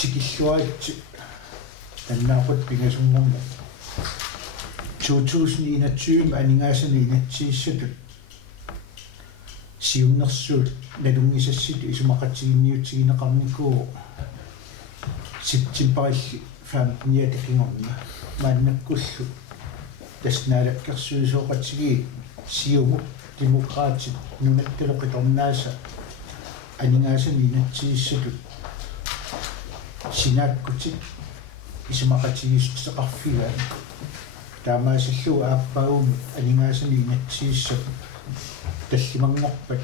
tikilluarit annaaqut pingasungorma 2021 aningaasani inatsiissatut siunnersuut nalungisassitu isumaqatiginniutigineqarnikuu septemberilli faamniatakingorna maannakkullu tasnaalakkersuisuoqatigi siugu demokraatit nunattaloqitornaasa aningaasani inatsiissatut sinaakkutit isumaqatigisseqarfigaa таамаасиллу ааппаагуми анигаасани инатсииссап таллимангорпат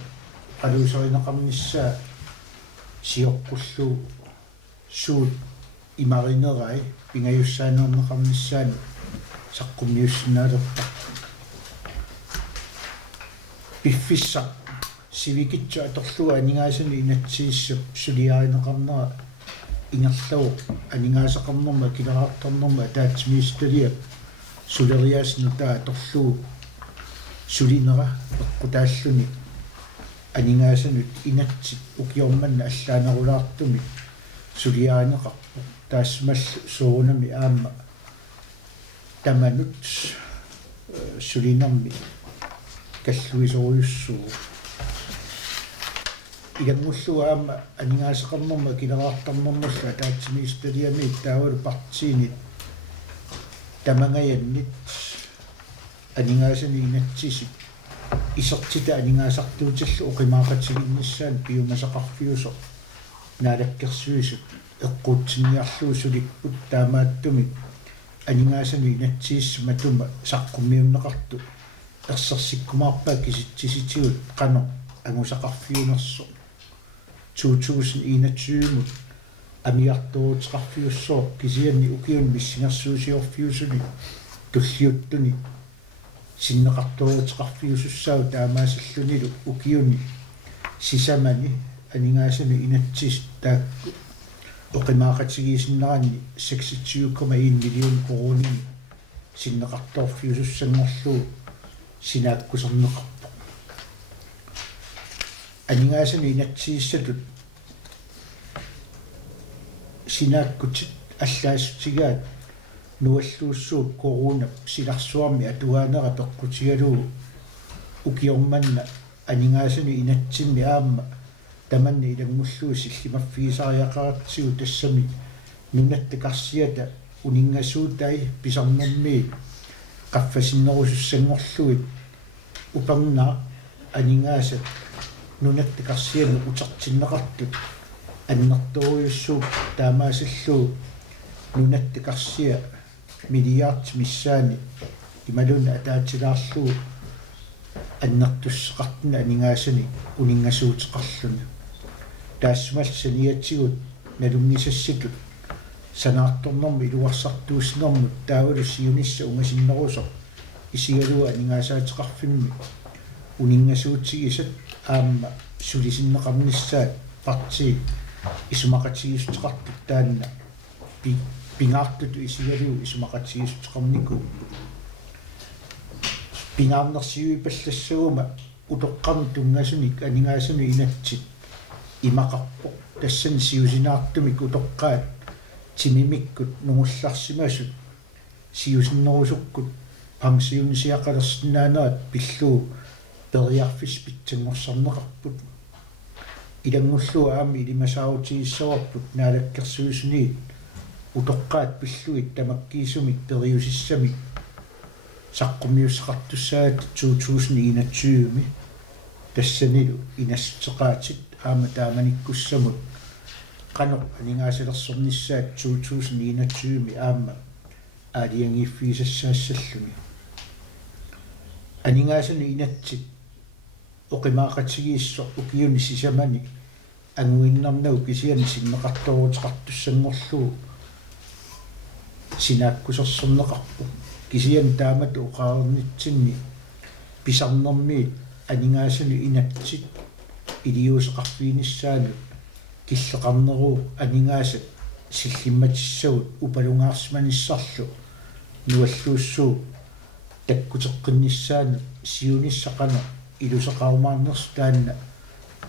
қалуусеринеқарниссаа сиоққуллу суут имаринерай пингаюссаанернеқарниссаани саққумиуссинаалерпа пиффисса сивикитсу аторлуга анигаасани инатсииссап сулиаринеқарнера ингерлау анигаасақарнерма килераартарнерма таатсмиисталиа сулериаснутаа торлуу сулинера эққутааллуни анигаасанут инатсит укиорманна аллаанерулаартуми сулиаанеқарпу таассмаллу соонами аама таманут сулинерми каллуисоруйуссуу игангуллу аама анигаасеқарнерма килераартарнернерла таатсимиисталиами таавалу партиинит тамангаяннит анигаасани инатсисик исертита анигаасартуутиллу оқимаақатигиннссаан пиумасақарфиусо наалаккерсуисут эққуутсинниарлуусуликпут таамааттумик анигаасани инатсиисс матума саққуммиуннеқарту ерсерсиккумаарпаа киситсиситигут қано ангусақарфиунерсо 2021 амиартуутеқарфиуссоо кисианни укиун миссингерсуусиорфиусуни туллиуттуни синнеқартуутеқарфиусуссау таамаасиллунилу укиуни сисамани анигаасани инатсис таакку оқимаақатигиисиннеранни 26,1 миллион корони синнеқарторфиусуссангорлуу синааккусернеқарпо анигаасани инатсииссатут синааккутит аллаассутигаат нуаллууссууп коруна силарсуарми атугаанера пеққутигалуу укиорманна анигаасани инатсимми аама таманни илангуллуу силлимаффигисариақаратсигу тассами нунаттакарсиата унингасуутай писарнэрми qaffasinnерусуссангорлуит упарна анигаасат нунаттакарсиану утертиннеқартут аннэрторуйуссууп таамаасиллуу нунаттакарсиа миллиард миссаани ималуна атаатилаарлуу аннэртуссеқартна анигаасани унингасуутеқарлуна таассумал саниатсигут налунгисасситут санаарторнэрми илуарсартууснэрмут таавалу сиунисса унгасиннерусо исигалуа анигаасаатеқарфимми унингасуутигисат аама сулисиннеқарниссаат партии исумақатигистеқартут таанна пингаартуту исигалуу исумақатигистеқарнику пингаарнерсиуи паллассагума утоққарни тунгасуник анигаасуни инатсит имақарпо тассани сиусинаартумик утоққаат тимимиккут нугулларсимасут сиусиннерусуккут пансиунисиақалерсинаанаат пиллуу периарфис питсангорсарнеқарпут илангуллу аами илимасаутигиссаварпут наалаккерсуусни утоққаат пиллуит тамаккиисумик периусиссами саққумиуссеқартуссаат 2021 тассанилу инассутеқаатит аама тааманиккуссамут қано анигаасалерсорниссаат 2021 аама аалиангиффисассаассаллуни анигаасани инатсит оқимаақатигииссо укиуни сисамани ангуиннарнагу кисиани синнеқарторутеқартуссангорлуу синааккусерсорнеқарпу кисиани таамату оқаарнитсинни писарнэрмиит анигаасани инатсит илиусеқарфииниссаану киллеқарнеруу анигаасат силлимматиссагут упалунгаарсманиссарлу нуаллууссуу таккутеққинниссаану сиуниссақана илусеқарумаарнерс таанна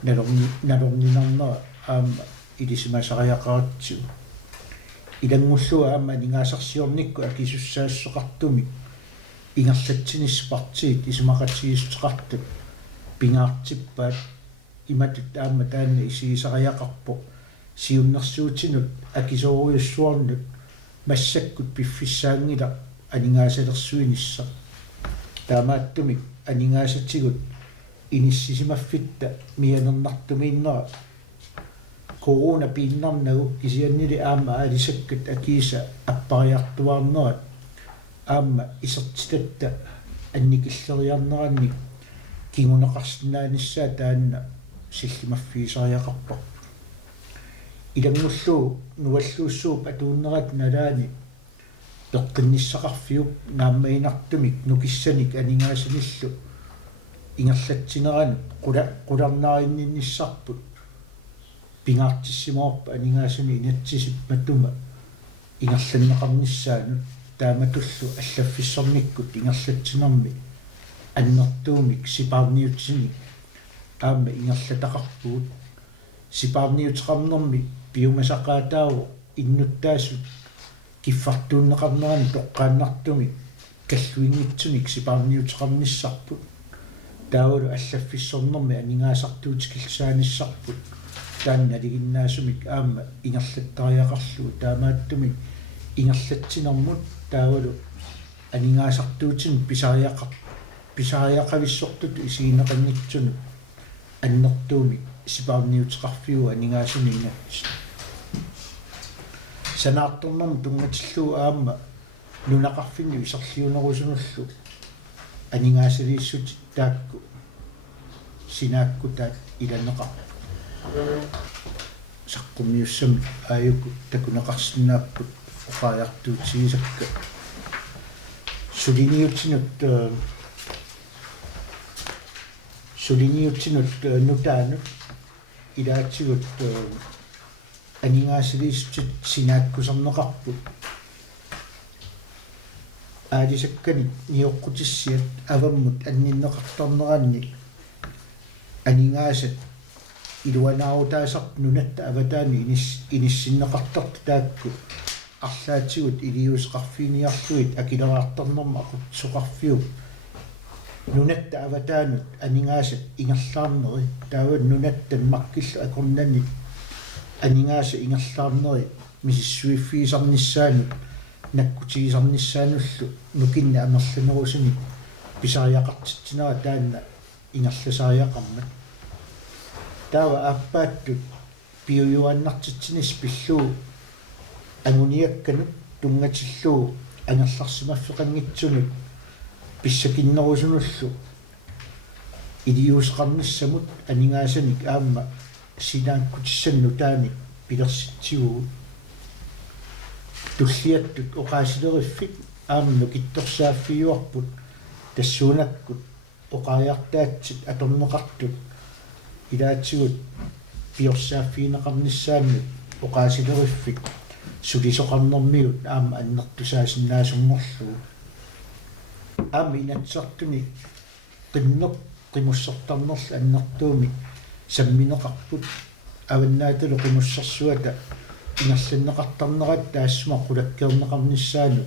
налорнинарнера аама илисимасариақаратсигу илангуллуа аама нингаасарсиорникку акисуссаассоқартуми ингерлатсинissапартиит исумақатсигистеқартут пингаартиппаат иматут аама таанна исигисариақарпо сиуннэрсуутинут акисоориуссуарнут массаккут пиффиссаангила анингаасалерсуинисса таамааттумик анингаасатигут иниссисимаффитта мианернартумииннера корона пииннарнагу кисианнили аама алисаккат акииса аппариартуарнерат аама исертитатта анникиллериарнеранник кингунеқарсинааниссаа таанна силлимаффиисариақарпа илангуллуу нуаллууссууп атууннерат налаани пеққинниссақарфиуп нааммаинартумик нукиссаник анингаасаниллу ингерлатсинеранут қуларнаариннинниссарпут пингаартиссимоорпа анингаасани инатсисип матума ингерланнеқарниссаанут тааматуллу аллаффиссорниккут ингерлатсинерми аннертуумик сипаарниутсини аама ингерлатақарпуут сипаарниутеқарнерми пиумасақаатааву иннуттаасут киффартууннеқарнерани тоққааннартуми каллуингитсуник сипаарниутеқарниссарпут таавалу аллаффиссорнерми анингаасартуутикиллсааниссарпут таанна лигиннаасумик аама ингерлаттариақарлу таамааттуми ингерлатсинермут таавалу анингаасартуутин писариақависсортут исигинеқаннитсуну аннертууми сипаарниутеқарфиуа анингаасуни инатс санаартэрнэрм тунгатиллуу аама нунақарфинни исерлиунерусунуллу анингаасалииссут таакку синааккутаат иланеқар саққумиуссами ааюку такунеқарсинааппут оқааяартуутсигисакка сулиниутсинут нутаанут илаатсигут анингаасалииссут синааккусарнеқарпут аалисаккани ниоққутиссиат аваммут анниннеқартарнеранни анингаасат илуанаавутаасарт нунатта аватаани иниссиннеқартарт таакку арлаатигут илиусеқарфиниарлуит акилераартарнерма ақутсоқарфиуп нунатта аватаанут анингаасат ингерлаарнери таавал нунаттан маккиллу акорнани анингааса ингерлаарнери мисиссуиффиисарниссаанут наккутигисарниссаануллу нукинна амерланерусини писариақартитсинера таанна ингерласариақармат таава аппааттут пиуюаннартитсинис пиллуу агуниакканут тунгатиллуу ангерларсимаффеқангитсунут писсакиннерусунуллу илиусеқарниссамут анингаасаник аама синааккутиссанну таани пилерситсигуу туллиаттут оқаасилериффик аамну китторсааффиуарпут тассуунаккут оқааяартаатсит аторнеқартут илаатсигут пиорсааффиинеқарниссааннут оқаасилериффик сулисоқарнэрмиут аама аннертусаасиннаасунгорлуу аама инатсартуни қиннеқ қимуссертарнерл аннертууми самминеқарпут аваннааталу қимуссерсуата ингерланнеқартарнерат таассума қулаккернеқарниссаану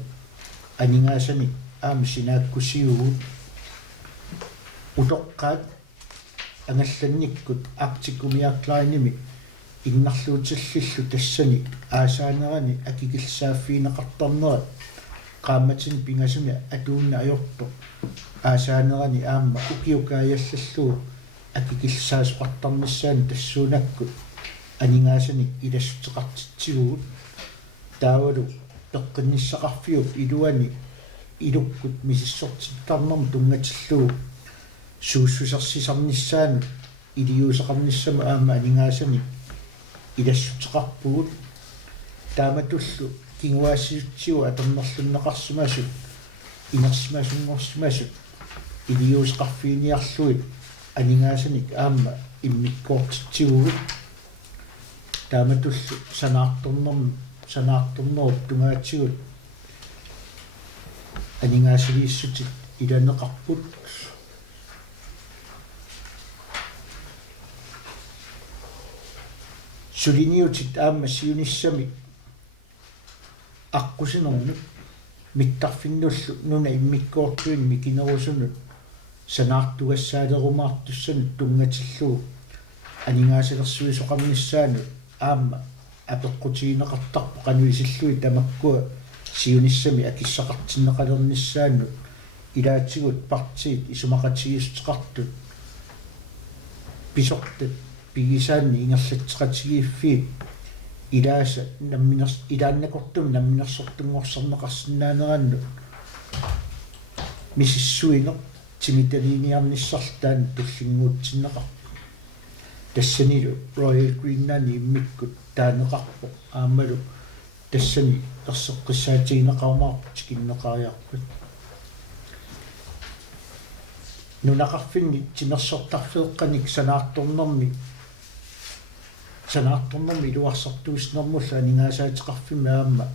анингаасани аама синааккусиугут утоққаат ангалланниккут артикумиаклааними иннарлуутиллиллу тассани аасаанерани акикилсааффиинеқартарнерат qaammatsin pingasumi atuunna ajortu aasaanерани аама укиукааяllalluu акикиллсаасоқартарнissaani тассуунаkkut анингаасаник илассутеқартитсигуут таавалу пеққинниссақарфиуп илуани илуккут мисиссортиттарнерм тунгатиллуу сууссусерсисарниссаанут илиусеқарниссама аама анингаасаник илассутеқарпугут тааматуллу кингуассиутсиу атернерлуннеқарсимасут инерсимасунгорсимасут илиусеқарфииниарлуит анингаасаник аама иммиккоортитсигугут тааматуллу санаарторнеруп тунгаатсигут анингаасилииссутик иланеқарпут сулиниутит аама сиуниссами аққусинернут миттарфиннуллу нуна иммиккоортуин микинерусунут санаартугассаалерумаартуссанут тунгатиллуу анингаасалерсуисоқамниссаанут аама апеққутиинеқартарпо қануисиллуи тамаккуа сиуниссами акиссақартиннеқалерниссаанут илаатигут партиит исумақатигистеқартут писортат пигисаанни ингерлатсеқатигииффиит илааса намминерс илааннакортум намминерсортунгорсарнеқарсинаанерааннут мисиссуинеқ тимиталиниарниссарлтаан туллингуутсиннеқар тассанилу Royal Greenland иммиккут таанеқарпо аамалу тассани ерсеққиссаатигинеқармаарпут киннеқариарпут нунақарфинни тимерсортарфеэққаник санаарторнэрми луарсартуиснэрмулла анингаасаатеқарфимми аама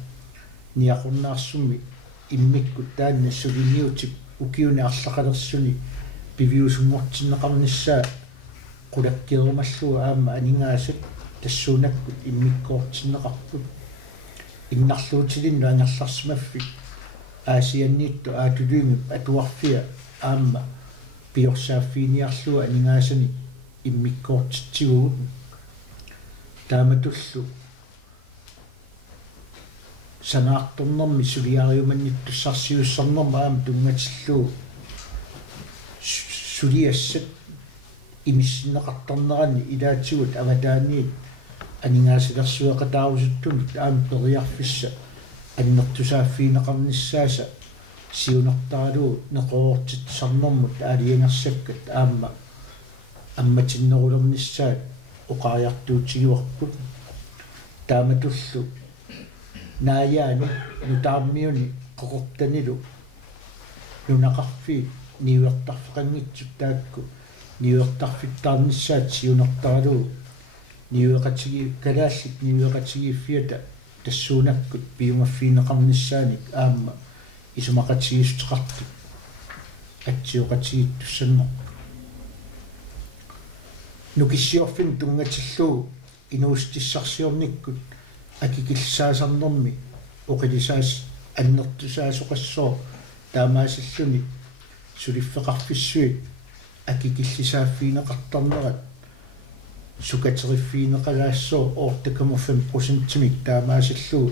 ниақорнаарсумми иммиккут таанна сулиниутип укиуни арлақалерсуни пивиусунгортиннеқарниссаа qulakkirumalluga aama aningaasat tassuunakkut immikkoortinneqarput innarluutilinnu angerlarsmaffik aasianniittu aatuluingip atuarfia aama piorsaaffiiniarluga aningaasani immikkoortitsigugut taamatullu sanaartornermi suliariumannittussarsiussarnerma aama tungatilluu suliassat имиссиннеқартарнерани илаатигут аватааниит анингааsilерсуақатаарусуттунут аама периарфисса аннертусааффиинеқарниссааса сиунертаралуу неқоортитсарнэрмут аалиангерсаккат аама амматиннерулерниссаат оқариартуутигуарпут тааматуллу нааяани нутаармиуни қоқортанилу нунақарфи ниуертарфеқангитсут таакку ниуертарфиттаарниссаат сиунертаралуу ниуеқатиги калааллит ниуеқатигииффиата тассуунаккут пиумаффиинеқарниссааник аама исумақатигистеқартут атсиоқатигиттуссаннер нукиссиорфин тунгатиллуу инуустиссарсиорниккут акикиллаасарнэрми оқилисаас аннертусаасоқассоо таамаасиллуни сулиффеқарфиссуит акикиллисааффиинеқартарнерат сукатериффиинеқалаассоо оортакаму 5% таамаасиллуу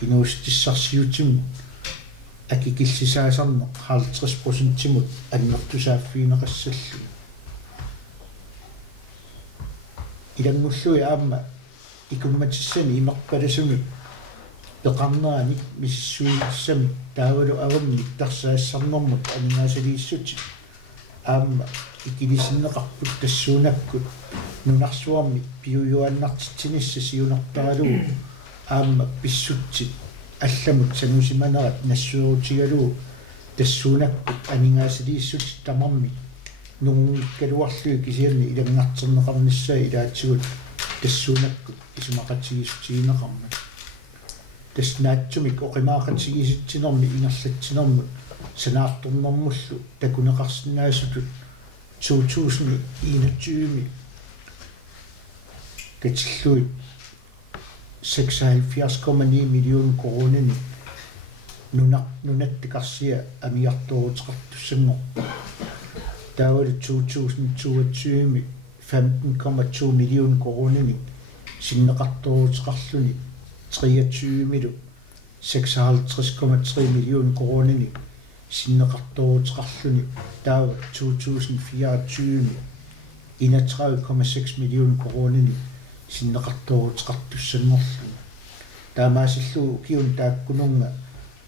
инуустиссарсиутимми акикиллисаасарнеқ 50% аннертусааффиинеқассаллу илангуллуи аама икумматиссани имарпаласунут пеқарнерани миссуиссами таавалу авамми тарсаассарнэрмут анигаасалииссути аама икилисиннеқарпут тассуунаккут нунарсуарми пиуюаннартитсинисса сиунартаралуу аама писсутсит алламут санусиманерат нассуурутигалуу тассуунаккут анигаасалииссути тамарми нунгкалуарлуи кисианни илангаартернеқарниссаа илаатсигут тассуунаккут исумақатигиссутигинеқарма таснаатсумик оқимаақатигиситсинерми ингерлатсинермут санаарторнэрмуллу такунеқарсинаасутут 2021 катиллуит 76,9 миллион коронани нунаттикарсиа амиарторутеқартуссангор таавал 2022 15,2 миллион коронани синнеқарторутеқарлуни 23 миллион 56,3 миллион коронани синнеқарторутеқарлуни таава 2024 31,6 миллион коронани синнеқарторутеқартуссангорлу таамаасиллуу киун тааккунунга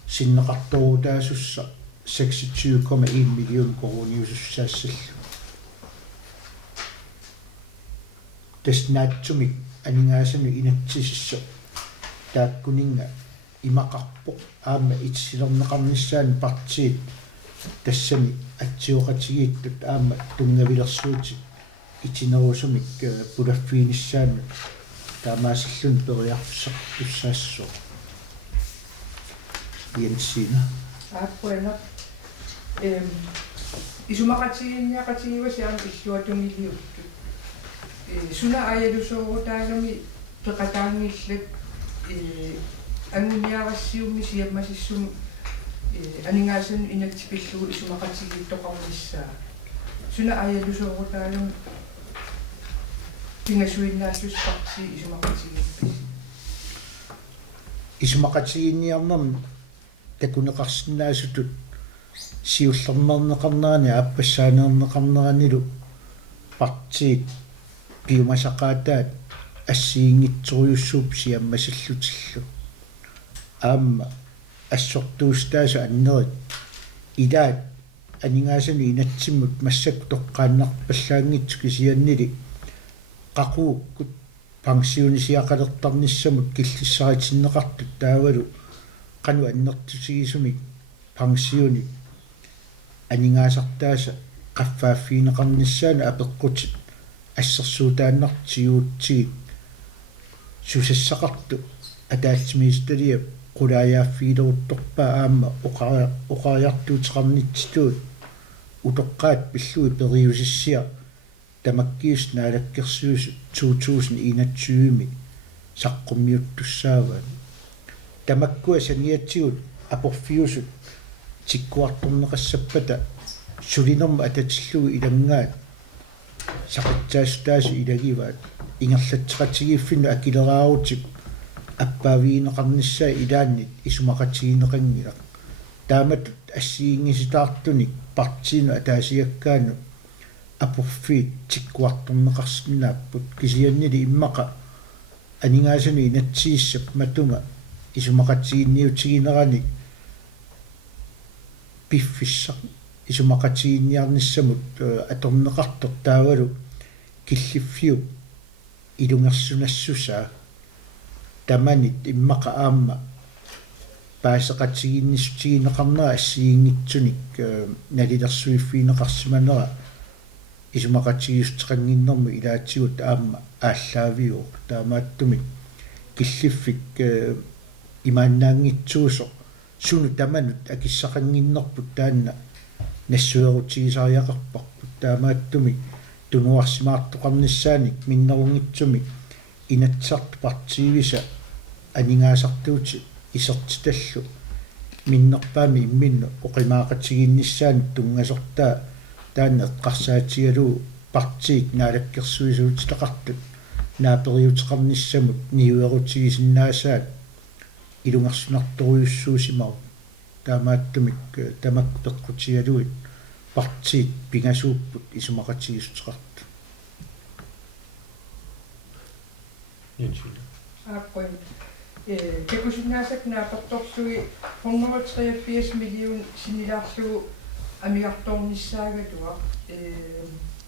синнеқарторутаасусса 26,1 миллион корониусуссаассаллу таснаатсумик анигаасами инатсисисса тааккунинга имақарпо аама итсилернеқарниссаан партиит тассами атсиоқатигииттут аама тунгавилерсуути итинерусумик пулаффииниссаанут таамаасиллун периарфиссартуссаассоо иенсина аппуэна исумақатигинниақатигивасиарми иллуатунгилиутту суна аялусоорутаагами пеқатаангиллат ангуниарассиумми сиаммасиссум анингаасан инактипиллуу исумақатигиттоқарнissaa суна аялусоорутаалум пингасуиннааллуспарси исумақатигиппис исумақатигинниарнэрми такунеқарсинаасутут сиуллернернеқарнаани ааппассаанернеқарнеранилу партиит пиумасақаатаат ассиингитсориуссууп сиаммасиллутиллу аама ассортуустааса аннерит идаат анингаасани инатсиммут массак тоққааннарпаллаангитсу кисианнили қақууккут пансионисиақалертарниссамут киллиссаритиннеқартут таавалу қану аннертусигисуми пансиони анингаасартааса qaffaafiineqarnissaana apeqqutit ассерсуутааннартиуутсигит сусассақарту атаатсимиисталиа qulaayaaffiileruttorpaa aamma oqariartuuteqarnitsituut utoqqaat pillui periusissia tamakkius naalakkersuusu 2021 saqqummiuttussaavaan tamakkua saniatsigut aporfiusut tikkuartorneqassappata sulinerma atatillugu ilangaat saqitsaastaasu ilagivaat ingerlatseqatigiiffinnu akileraarutip аппаавиинеқарнissaa илааннит исумақатигинеқангилақ тааматут ассиингиситаартуник партиину атаасиаккаану апорфиит тиккуарторнеқарсинааппут кисианнили иммақа анингаасани инатсииссап матума исумақатигинниутигинерани пиффиссақ исумақатигинниарниссамут аторнеқартор таавалу киллиффиу илунгерсунассусаа таманит иммақа аама паасеқатигиннисутигинеқарнера ассиингитсуник налилерсуиффиинеқарсиманера исумақатигиустеқангиннэрму илаатсигут аама ааллаавиуq таамааттумик киллиффик имааннаангитсуусо суну таманут акиссақангиннерпут таанна нассуерутигисариақарпарпут таамааттумик тунуарсимаартоқарниссааник миннерунгитсумик инатсарт партиивиса анингаасартуути исертиталлу миннерпаами имминну оқимаақатигиннissaanut тунгасортаа таанна эққарсаатигалуу партиик наалаккерсуисуутитеқартут наапериутеқарниссамут ниуерутигисиннаасаат илунгерсунарторуйуссуусимау таамааттумик тамак пеққутигалуит партиит пингасууппут исумақатигистеқарту Аппой кекусиннаасак наапарторсуи 183 миллион синилаарлугу амиарторнissaagatuа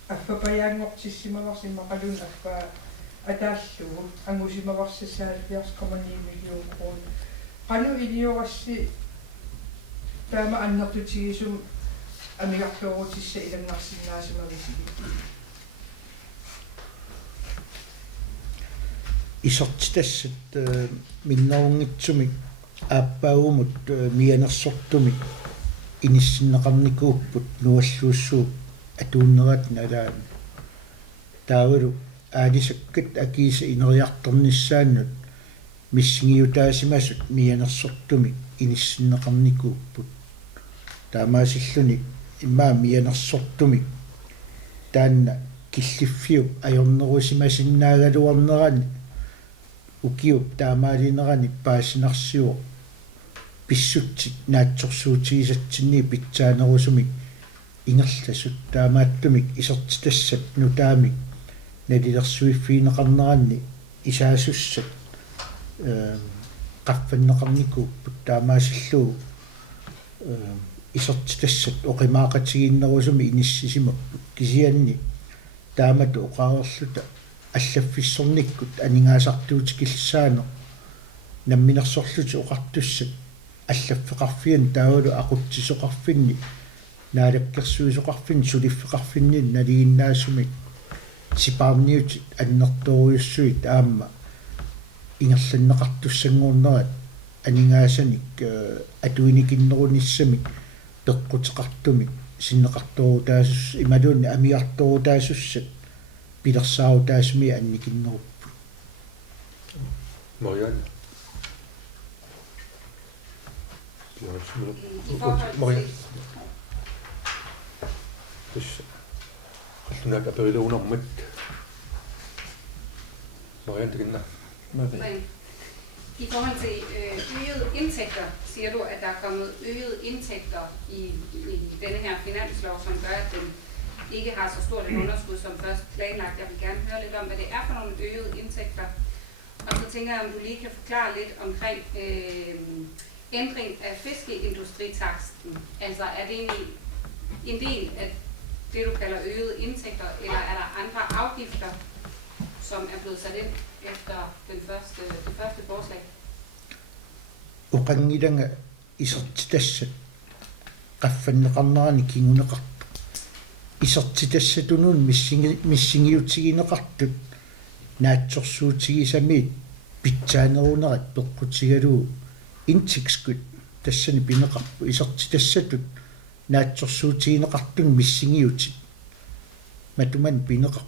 аффапаяангортиссимаварсиммақалун аффа атааллугу ангусимаварсассаалиарс,9 миллион крон qaну илиорасси таама аннертутигисум амиарлуорутисса иланнарсиннаасимависиги исертитассат миннерунгитсумик ааппаагумут мианерсортумик иниссиннеқарникууппут нуаллууссуу атууннерат налаами таавалу аалисаккат акииса инериарторнissaannут миссигиутаасимасут мианерсортумик иниссиннеқарникууппут таамаасиллуни иммаа мианерсортумик таанна киллиффиу аёрнерусимасиннаагалуарнерани укиуп таамаалинерани паасинарсиу писсутсит наатсорсуутигисатсинни питсаанерусумик ингерласут таамааттумик исертитассат нутаамик налилерсуиффиинеқарнеранни исаасуссат qaffannеқарникууппут таамаасиллуу исертитассат оқимаақатигиннерусуми иниссисимаппут кисианни таамату оқаарлута аллаффиссорниккут анингаасартуутикиллсаано намминерсорлути оқартуссат аллаффеқарфиан таавалу ақутсисоқарфинни наалаккерсуисоқарфин сулиффеқарфинни налигиннаасумик сипаарниутит аннерторуйуссуит аама ингерланнеқартуссангуурнерат анингаасаник атуиникиннерунissамик пеққутеқартумик синнеқарторутаасус ималуунни амиарторутаасуссат пилерсаарутаасми анникиннеруппу Marianne. I forhold til... Qallunat aperiluunermat Marianne Tegna. I forhold til øgede indtægter, siger du, at der er kommet øgede indtægter i denne her finanslov, som gør, at den ikke har så stort et underskud som først planlagt. Jeg vil gerne høre lidt om, hvad det er for nogle øgede indtægter. Og så tænker jeg, om du lige kan forklare lidt omkring ændring af fiskeindustritaksten. Altså er det egentlig en del af det, du kalder øgede indtægter, eller er der andre afgifter, som er blevet sat ind efter det første forslag? Uqangilanga isertitassat qaffanneqarnerani kinguneqartu isertitassatунун миссингиутигинеқартут наатсорсуутигисамиит питсаанерунерат пеққутигалуу интикскут тассани пинеқарпу исертитассатут наатсорсуутигинеқартун миссингиутит матуман пинеқарпу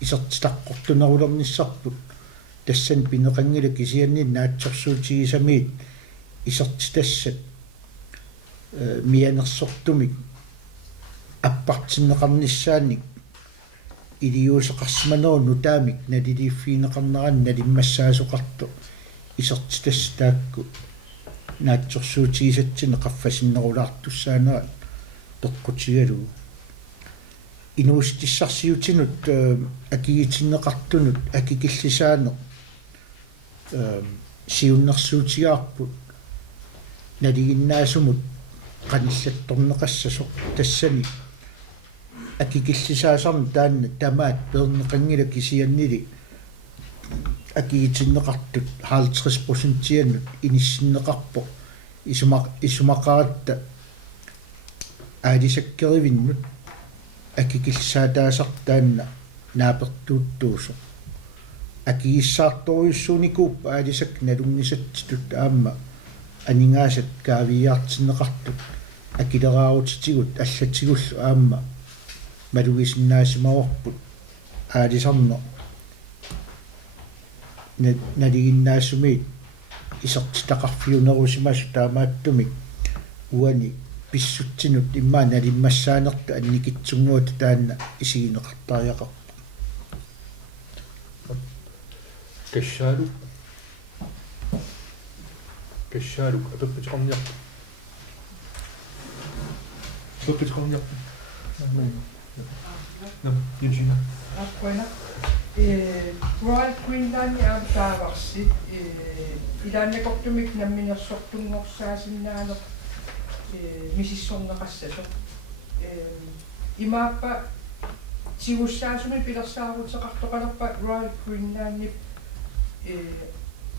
исертитаққортунерулерниссарпут тассан пинеқангила кисианни наатсорсуутигисамиит исертитассат мианерсортумик аппартиннеқарниссааник илиусеқарсиманерунну таамик налилииффиинеқарнеран налиммассаасоқарту исертитассаакку наатсорсуутигисатсине қаффасиннерулаартуссаанаат тоққутигалуу инуустиссарсиутинут акигитиннеқартунут акикиллисаано сиуннэрсуутигаарпут налигиннаасумут qanillattorneqassasuq tassani akikillисаасарни таанна тамаат пернеқангила кисианнили акигитиннеқартут 50% иниссиннеқарпо исумақаратта аалисаккеривиннут акикиллисаатаасар таанна наапертуuttуусо акигиссаарторюссууникууп аалисак налунгисаттитут аама анингаасат каавиаартиннеқартут акилераарутитигут аллатигуллу аама малугисиннаасимаорпут аалисарно налигиннаассумиит исертитақарфиунерусимасу таамааттумик уани писсутсинут иммаа налиммассаанерта анникитсунгуут таанна исигинеқартариақар Кашалу апеппитеқарниарпу Южина Аккуина Royal Greenland аамтааварсит илааннакортумик намминерсортунгорсаасиннаанер мисиссорнеқассасо имааппа тигуссаасуми пилерсаарутеқартоқалерпа Royal Greenland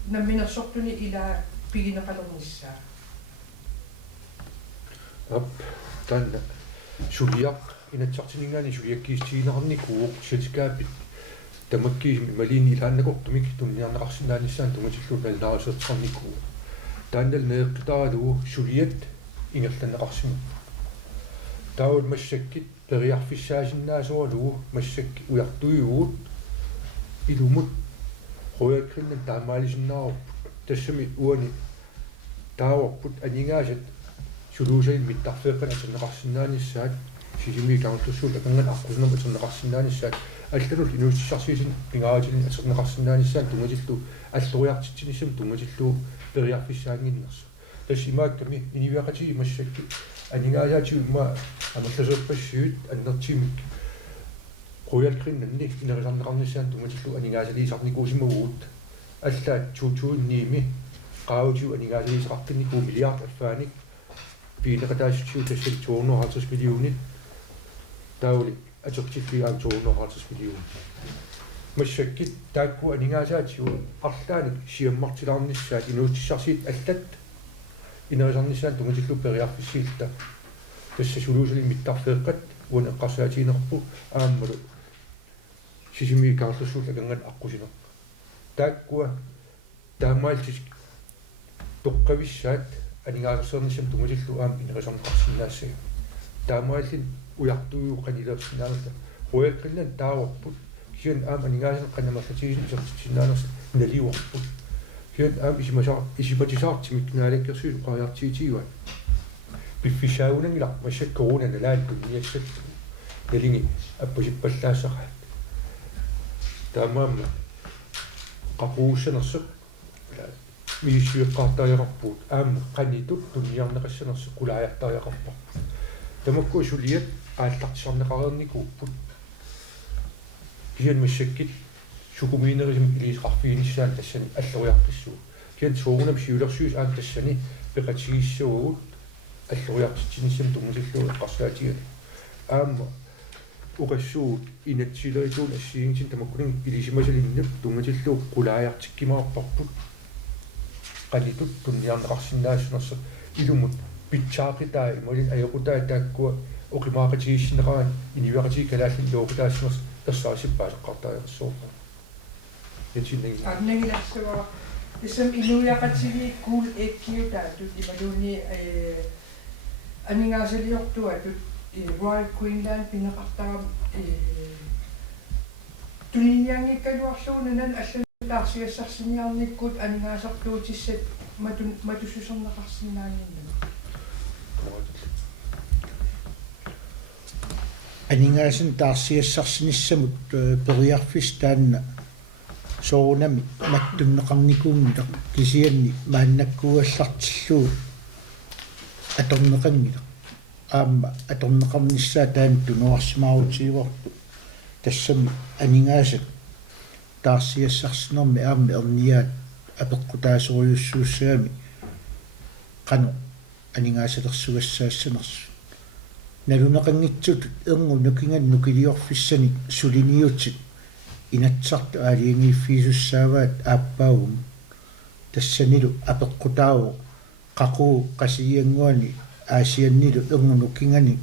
намминерсортуни илаа пигинеқалернissaa ап танна сулиақ инатсартинингаани сулиаккиистигинеқарникуу сатикаапит тамаккиисми малиини илааннакортумик тунниарнеқарсинааниссаан тунгатиллу наллаарисертеқарникуу тааннал неэқтутааралугу сулиат ингерланеқарсиму таавут массаккит периарфиссаасиннаасуалугу массакки уяртуйуут илумут хоякриннан таамаалисиннаару тассами уани тааварпут анингаасат сулуусаин миттарфеэккана атсернеқарсинааниссаат сисими каунтлуссуут аканган аққусунерм атсернеқарсинааниссаат алланул инуussissarsiisin пингааатилин атсернеқарсинааниссаат тунгатиллу аллуриартитсинissam тунгатиллу периарфиссаангиннерсу тассимаакками инивиақатиги массакки анингаасаатиу имма амерласерпассуут аннертимик хоякриннанни инерисарнеқарниссаан тунгатиллу анингаасалиисарникуусимагуут аллаат чуучуунниими qaavutigu anigaasiliisaqartinniku milliard alfaanik piileqataasuttigu tassat 250 millionit tauli atertilligaam 250 million massakkit taakku anigaasaatigu arlaanik siammartilaarnissaat inuuttissarsiit allat inerisarnissaat tungatillu periarfissiilta tassa suluusali mittarfeeqqat uan eqqarsaatiinerpu aammalu sisimi kaarlussuul akangat aqqusiner taakkua таамаалтис тоққависсаат анигаарсернисам тунгулиллу аам инерисарнеқарсинаассага таамааллин уяртуйуу қанилерсинаалта хуяккаллан тааварпут киан аам анигаарсер қанамерлатигис исертитсинаанерс налиуарпут kian isipatisartimik naalakkersuilu qariartiitiuat piffisaagunangila massakkoruna nalaattunniassat nalingi appasippallaassaqaat taamaamma qaquussanersuq miissuiqqaartariaqarpuut aamma qanitut tunniarneqassanersuq qulaajartariaqarpar tamakku isuliat ааллартисарнеқариерникууппут киан массаккит сукумиинерисим илисқарфиинissaan тассани аллориартиссуу киан суурунам сиулерсуус аан тассани пеқатигиссуугут аллориартитсиниссам тумусиллуу эққарсаатига аама уқассуу инатсилеритуун ассиингтин тамаккунин илисимасалиннап тунгатиллуу qulaajartikkimаарпарпут qalитут тунниарнеқарсинаассунерсо илумут питсаақитаа ималин аёқутаа тааккуа оқимаақатигиссинеқаран иниуақатиги калааллин лоокутаассунерс тассаасиппаасеққартаариерсууппа ятиннги арнагилассава тисам инуяқатиги кул эккиутаатут ималуни анингаасалиортуатут Royal Queensland пинеқартарам туниниангиккалуарсуунанан аллутаарсигассарсиниарниккут анингаасартуутиссат матусусернеқарсинааниинна анингаасин таарсиассарсиниссамут периарфис таанна соорунами маттуннеқарникууммилақ кисианни мааннаккуаллартиллуу аторнеқангила аама аторнеқарниссаа таан тунуарсимаарутииворту тассами анингаасак таарсиассарсинерми аама ерниаат апеққутаасориуссууссаами қану анингаасалерсугассаассанерсу налунеқангитсут эрнгу нукинганну килиорфиссани сулиниутит инатсарту аалиангииффиисуссааваат ааппаагум тассанилу апеққутааву қақуу қасиангуани аасианнилу эрнгу нукингани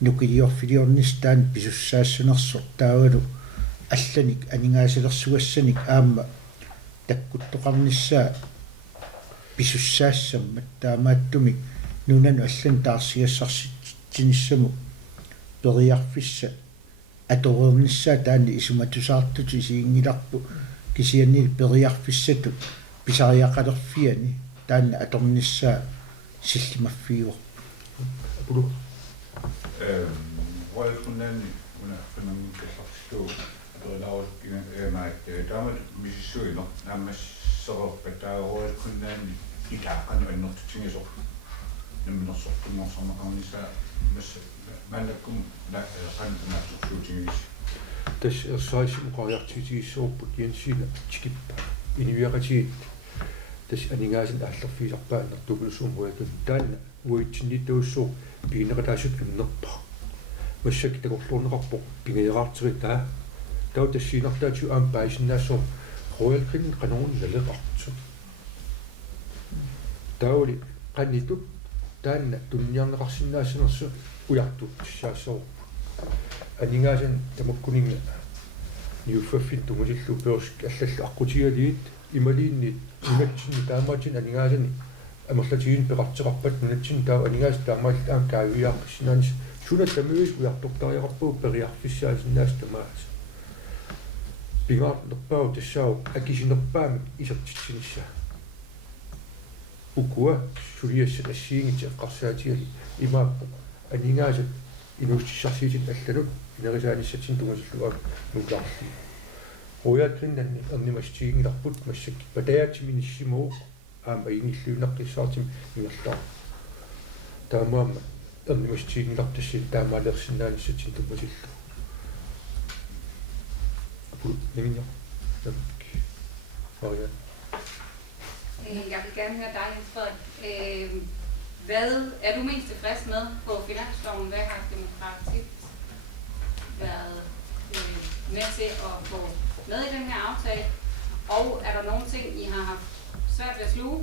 нукилиорфилиорнистаан писуссаассунерсо таавалу алланик анингаасалерсугассаник аама таккуттоқарниссаа писуссаассаммат таамааттумик нунану аллан таарсигассарситсиниссаму периарфисса аторерниссаа таани исуматусаартути сиингиларпу кисианнил периарфиссату писариақалерфиани таана аторниссаа силлимаффиуор апулу Royalkundanni una qinammikallarluu aperlaarut maat taamat misissuino naammassererpataa Royalkundanni itaaqanu annertutigisoq namminersortumorsornaqarnissaa massa maannakkum qannaaqsuutigis тас ерсаисим qariartiitigissuupпут янсина чикиппа иниуиақатигит тас анингаасин ааллерфиисарпаа нертукулсуум уякун таанна уитсиннитуussuu пигинеқатаасут аннерпа массак такорлуунеқарпоқ пигиераартириттаа тау тассиинартаату аам паисиннаассоо Royal Queen qanun налеқарту таули qannitut таанна тунниарнеқарсинаассанерсу уяртут саассоо анингаасан тамаккунинга юффаффит тумусиллу перск аллаллу аққутигалиит ималииннит иматсинни таамаатин анингаасани амерлатигин пеқартеқарпат нунатсин таа анингаас таамаал таам каавиааққиссинаанис суна тамуис уяртортариақарпуу периарфиссаасиннаас тамаас пигаартэрпау тассаау акисинерпаами исертитсинисса укуа сулиассат ассиингити эққарсаатигали имааппу анингаасат инуустиссарсиитит аллалут инерисааниссатсин тумасиллуаак нуклаарли Royalkundanni erнимастигингиларпут массакки патаатиминиссимуу аама ингиллуунаққиссаартим ингерлаа таамаама эрнимастигингилартасси таамаалерсинааниссатсин тумасиллу апул нигинья намки Marianne. Jeg vil gerne høre dig, Jens Frederik. Hvad er du mest tilfreds med på finansloven? Hvad har demokratiet været med til at få med i den her aftale? Og er der nogle ting, I har haft svært ved at sluge,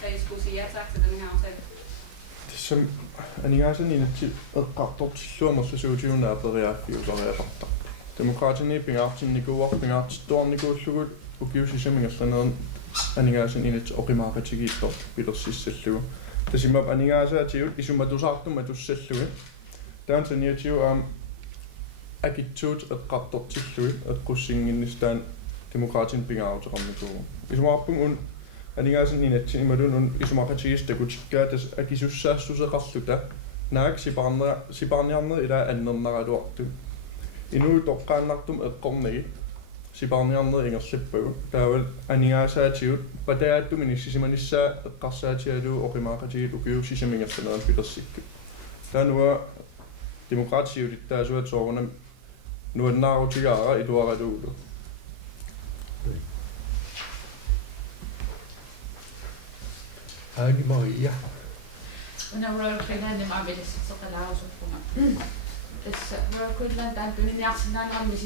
da I skulle sige ja tak til den her aftale? Som анингаасан инатсил эққартортиллуамерсусуутиунаапериааффиусариақарта демократини пингаартинникууар пингаартиттуарникууллугут укиусисамингерланерн анингаасан инат оқимаақатигииттор пилерсиссаллугу тасимап анингаасаатиут исуматусаартума туссаллуги таансаниатиу аам акиттуут эққартортиллуги эққуссингиннистаан демократин пингаарутеқарникуу исумаарпун ун анигаасын инатси ималунун исумақатигистакут каатас акисуссаассусеқарлута наак сипарниарнери илаа аннернаралуарту инуу тоққааннартум эққорниги сипарниарнери ингерлиппагу таавал анигаасаатигут патааттумини сисиманиссаа эққарсаатиалуу оқимаақатигит укиу сисимингерланеран пилерсикку таануа демократиулиттаасуат соорунам нуаннаарутигаара илуаралуулу Anni Maria. Una Royal Queensland ma velissitseqalaarusuppunga. Tassa Royal Queensland taantuniarsinnaanarmi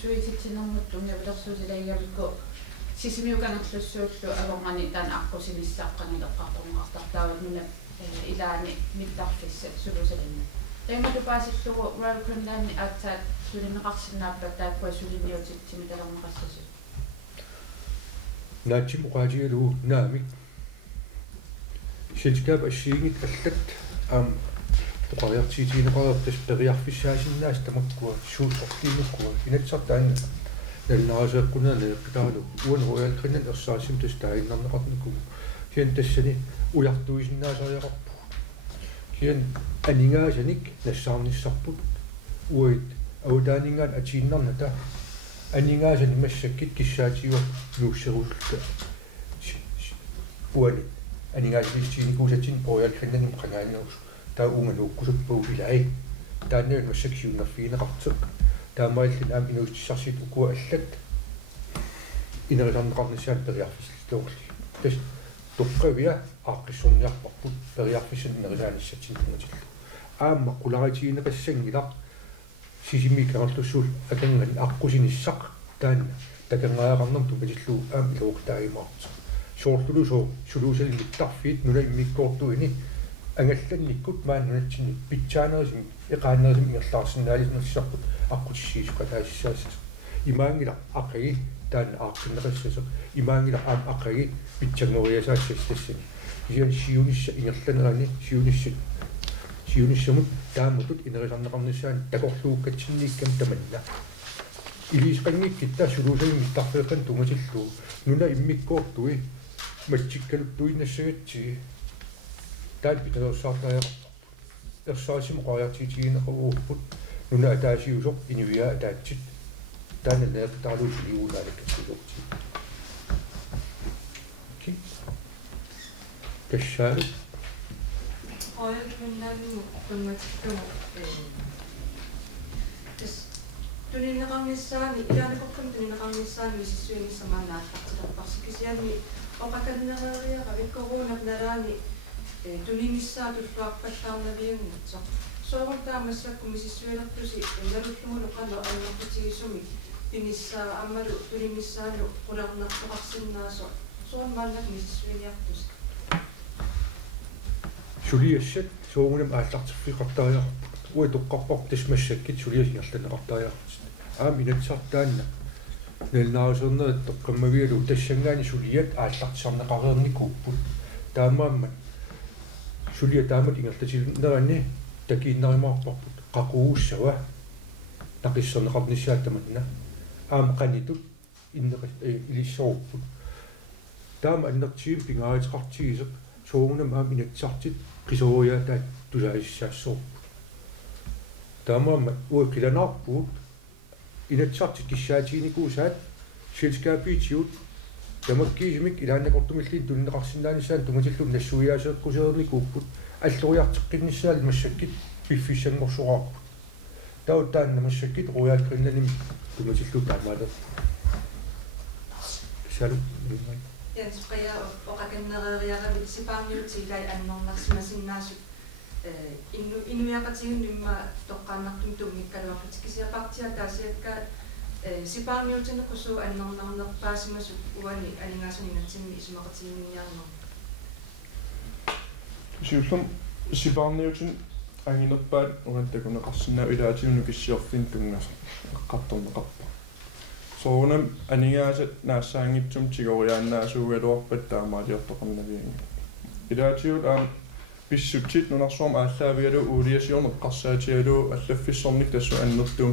suisitsinnermuttunga vilersuusilaigamikku sisimiukangerlussuullu avongani taan aqqusinissaqqanileqqartornaqartartaavat nuna ilaani mittarfissa sulusalinna. Taimatu paasilluru Royal Queensland aatsaat sulineqarsinnaappat taappua suliniutittimi talarneqassasi. Naatsi muqaatigalu naamik selskab asiingit allat toqariartiitiineqarertas periarfissaasinnaass tamakkua suusortiinukkua inatsartaanna nalnaraseeqqunerna eqqitaalu uan Royal Queensland ersaasim tastaainnerneqarniku kian tassani ujartuisinnaasariaqarpu kian aningaasanik nassaarnissarput uit autaaningaan atiinnarnata aningaasani massakkit kissaatiwa nuusserullutta uani aningaasilistiinikuusatsin Royal Queenslandin qangaanius taa unganuukkusuppu ilai taanniun massaksiunnerfiineqarteq taamaallin aam inuustissarsit ukua allat inerisarneqarnissaat periarfisluorli tas toqqavia aaqqissorniarparput periarfissan inerisaanissatin tungatillu aamma qularitiineqassangilaq sisimikkererlussuul akangani aqqusinissaq taanna takangaaqarnam tumatillu aam iluuqtaagimaarta soorlulu so suluusalimmittarfiit nuna immikkoortuini angallannikkut maannunatsinni pitsaanerisim eqaanerisimi ingerlaarsinnaalisnerissarput aqqusissiisuqataasissaassas imaangila aqagi taanna aaqqinneqassasa imaangila aam aqagi pitsangoriasaassas tassani ian siunissa ingerlanerani siunissamut taamutut inerisarneqarnissaan takorluukatsinniikkam tamanna ilisqangikkittaa suluusalimmittarfeeqan tungatillu nuna immikkoortui matsikkaluttuinnassagatsigi taat pitalersaarlaajaqarparput ersaasim qoariartiitigineqaruurput nuna ataasiusoq inuiaa ataatsit taana neeqtaaluusiliuulaalakkassiluorti ki kassaalu Royal Queensland kunmattumu tuninneqarnissaani ilaaniqorpun tuninneqarnissaani sissuinissamaannaattartilerparsikisiani oqakannereriaqa ikkoruunat nalaani tuninnissaatulluarpallaarnavianngitso soorultaamassakku misissuilertusi nalullumulu qalo annerputigisumi tinissaa ammalu tuninnissaanu qularnertoqarsinnaaso soormaannak misissuiniartus suliassat soongunam aallartiffiqartaajaqarput ui toqqarpor tasmassakkit suliasingerlaneqartaajaqarput aam inatsartaanna nalnaaruserneet toqqammavialu tassangaani suliat aallartisarneqareernikkuupput taamaammat sulia taamat ingerlatinerani takiinnarimaarparput qaquussava naqisserneqarnissaatamanna aam qanitut ilissorupput taama annertiim pingaariqartigiseq soongunam aam inatsartit qisoriataat tusaissaassorput taamaammat uiqilanaarpuut inatsartit kissaatiinikuusaat selskaapiitiut tamakkiisimik ilaannakortumilliin tunneqarsinnaanissaан tungatillum nassuiaaseeqquseernikuupput alloriarteqqinnissaalit massakkit piffissangorsoraarput tautaanna massakkit Royal Queenslandin tungatillu taamaaler salu Jansqaya oqakannereriaqavit sipaarniutigai annornarsimasinnaasut inuiaqatiginnimma toqqaannartum tummikkaluartikisiapartia taasiakka sipaarniutinequsu annornarnerpaasimasut uani aningaasaninnatsimmi isumeqatiginniarner siullum sipaarniutin anginerpaat uantakuneqarsinnaa ilaatiunnu kissiorfin tungas eqqartorneqarpa soorunam aningaasat naassaangitsum tigoriaannaasuugaluarpat taamaaliortoqarnavianga ilaatiut aam pissutsit nunarsuam aalлaavialu uuliasiorneqqarsaatialu allaffissornik tassu annertuum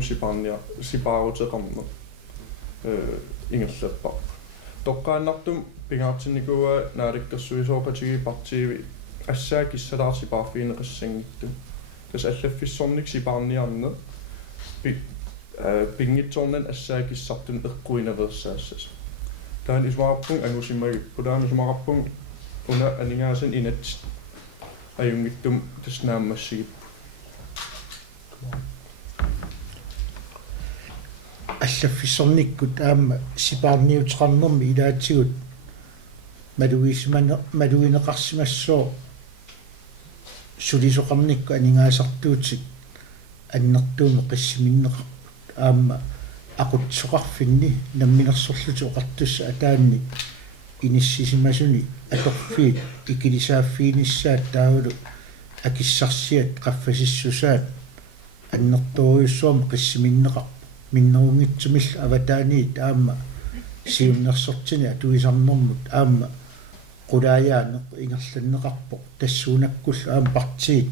sipaaruteqarner ingerleppa toqqaannartum pingaartinnikua naalikkersuisoorpatigi partiivi ассаакиссалаарси парфиинеқиссангитту тас аллаффиссорник сипаарниарне пингитсорнан ассаакиссартун эққуиневерсаассас таан исваарпун ангусимаги пулаана сумараппун уна анингаасин инат аюнгиттум таснааммассигип аллаффиссорниккут аама сипаарниутеқарнэрми илаатсигут малуинеқарсимассоо сулисоқарникку анингаасартуутик аннертууме қиссиминнеқарпут аама aqutsoqarfinni namminersorlutu oqartussa ataanni inissisimasuni atorfiit ikilisaafiinissaat taavulu akissarsiat qaffasissusaat annertuuriussuam qissiminneqarpu minnerungitsumil avataaniit aama siunnersortini atuisarnermut aama qulaayaane ingerlanneqarpoq tassuunakkull aama partiit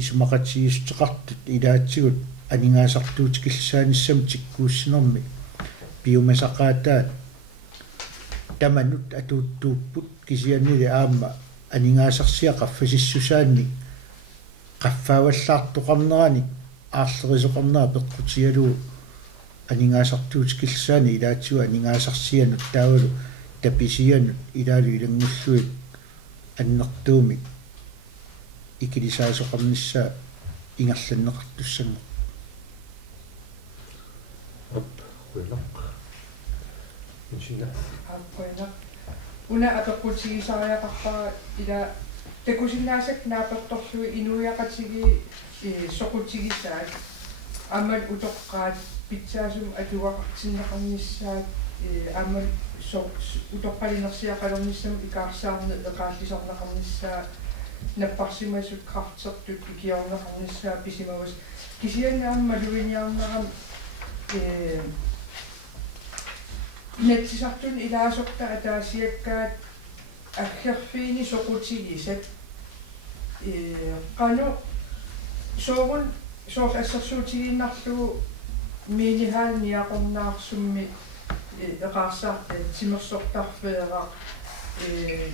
isumaqatigisteqartut ilaatsigut aningaasartuutikillsaanissam tikkuussinermi piumasaqaataat tamanut atuuttuupput kisiannili aama aningaasarsia qaffasissusaanni qaffaawallaartoqarnerani aarlerisoqarnera peqqutialuu aningaasartuutikillsaani ilaatsigu aningaasarsianut taavalu tapisianut ilaalu ilangulluit annertuumi ikilisaasoqarnissaa ingerlanneqartussangu una atoqutigisaariaqarpara ila takusinnaasак naapertorlui inuiaqatigi soqutigisaat amal utoqqaat pitsaasum atuaqartinneqarnissaat amal utoqqalinersiaqalernissam ikaarsaarne eqaallisarneqarnissaa наппарсимасут крафтсертут киорнеқарнissaa писимавас кисианнаамма луиниарнерам нэтсисартун илаасорта атаасиаккаат аггерфиини соқутигисат қану соорун соорл ассерсуутигииннарлугу миинихаал ниақорнаарсумми эқарсаарта тимерсортарфеэра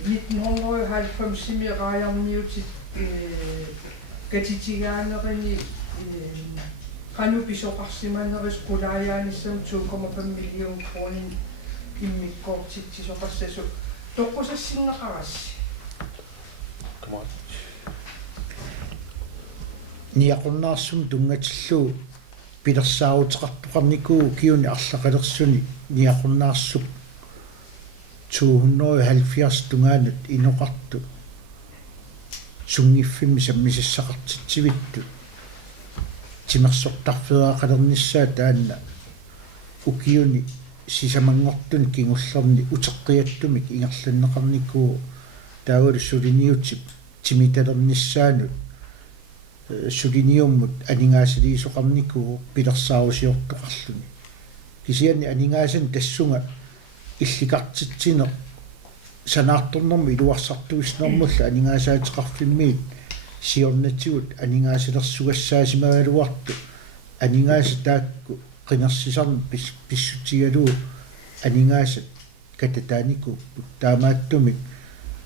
1990 рааярниутит катитигааnerini qanu pisoqarsimaneris qulaayaanissam 2,5 million kronin immikkoortitsisoqassasu toqqusassinneqarassi niaqornaarsum tungatillu pilersaaruteqartuqarnikuu kiuni арлақалерсуни niaqornaarsuk 270 tungaanut inoqartu sungiffimmi sammisissaqartitsivittu timersortarfeaqalernissaa taanna ukiuni sisamangortuni kingullerni uteqqiattumik ingerlanneqarnikuu taavalu suliniutip timitalernissaanut suliniummut aningaasiliisoqarnikuu pilersaarusiortoqarluni kisianni aningaasani tassunga илликартитсине санаартэрнэрми илуарсартуиснэрмулла анигаасаатеқарфиммиит сиорнатигут анигаасилерсугассаасимагалуарту анигааса таакку қинерсисарни писсутигалуу анигааса кататааникууппут таамааттумик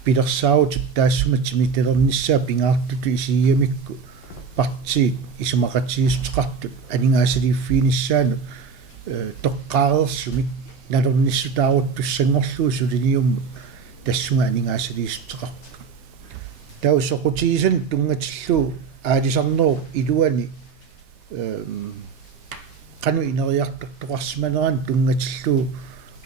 пилерсаавутик таассума тимиталерниссаа пингаартуту исииямикку партиит исумақатигистеқартут анигаасалииффииниссаану тоққаарерсумик налерниссутаарутtuссангорлуу сулиниумму тассунга анигаасалиистеқарпу тау соқутигисан тунгатиллуу аалисарнеру илуани қану инериартортоқарсиманеран тунгатиллуу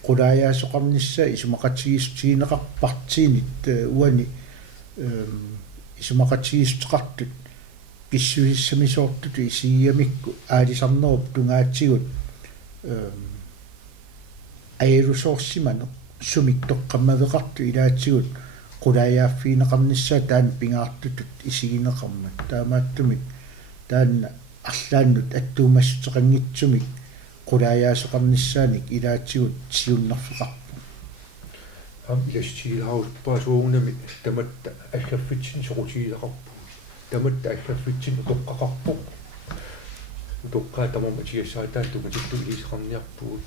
qulaayaasoqarnissaa isumaqatigistiineqarpartiinit uani isumaqatigisteqartut pissuissamisoortutu isiiamikku aalisarnerup tungaatsigut airusoorsimano sumik toqqammaveqartu ilaatsigut qulaayaafiineqarnissaa taan pingaartutut isigineqarmat taamaattumik taanna арлааннут аттуумассутеқангитсумик qulaayaasoqarnissaanik ilaatsigut siunnarfeqarpu am ilastигилааруппаа суунами таматта аллаффитсин соқутигилақарпу таматта аллаффитсин тоққақарпу тоққаа тамама тиассаатааттума титту илисеқарниарпугут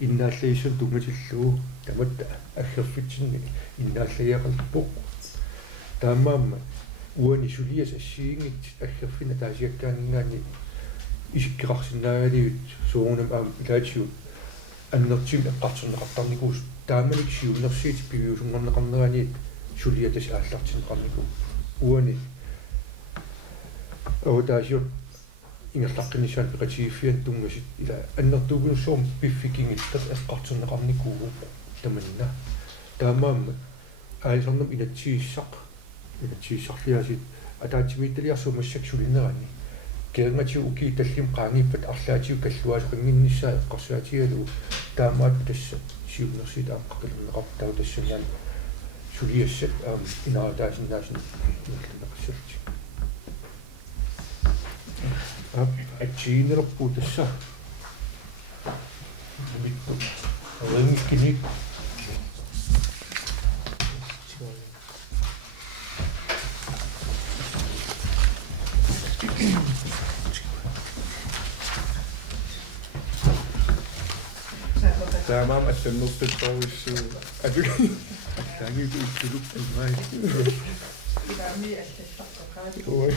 иннааллаисун тунгатиллуу тамат аггерфитсинни иннааллаиақалпоқ таамаама уани сулиас ассиингит аггерфина таасиаккаанингаани исиккеқарсинаагалиут суунам аам илаатиу аннертим эққартернеқартарникуус тааманик сиуннерсиит пивиусунгорнеқарнераани сулиатас ааллартинеқарнику уани таасиут ингерлаққинисаан пеқатигиффиан тунгасит ила аннертуугунуссуум пиффикингиттер эққартернеқарникуу таманна таамаама аалернам илатсииссарлиасит атаатимиитталиарсуумассак сулинерани кеангатиу уки таллим qaangippat арлаатиу каллуаасеқингиннссаа эққарсуатигалу таамаат тасса сиуннерсит ааққакалуннеқартау тассаниан сулиассат инаатаасиннаасин ниллунеқассалти атчиинерппу тасса митту авангиккиник Taamam attannerpattoruissuu atuk taangiitu ittuluppungai Ilami аллаллартоқаали. ой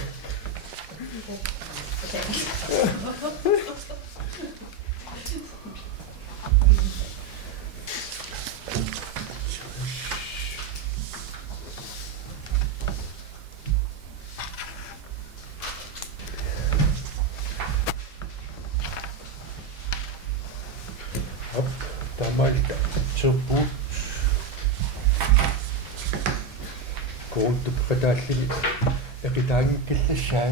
таамаалта суппут коонту патааллини эқитаангиккаллассаа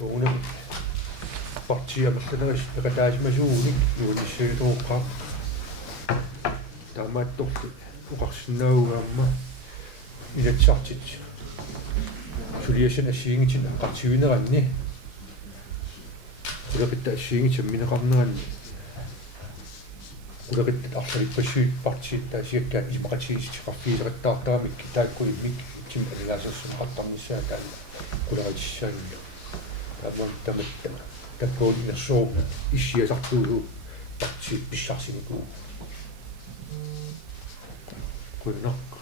уунам партиамерланерис эқатаасимасууник юутиссагитооққа таамаатторту уқарсинаагугаамма илатсартит сулиашин ассиингитин аққартигунеранни улақитта ассиингитин минеқарнеранни улақиттат арлалиппассуит партиит таасиаккаат исмақатигиситиқарфиилеқаттаартаамик тааккулиммик тим алигаасерсумақартарниссаа таала куларатиссаанни тааман таматта таккоолинерсоо иссиасартуулу партиит писсарсиникуу kunnak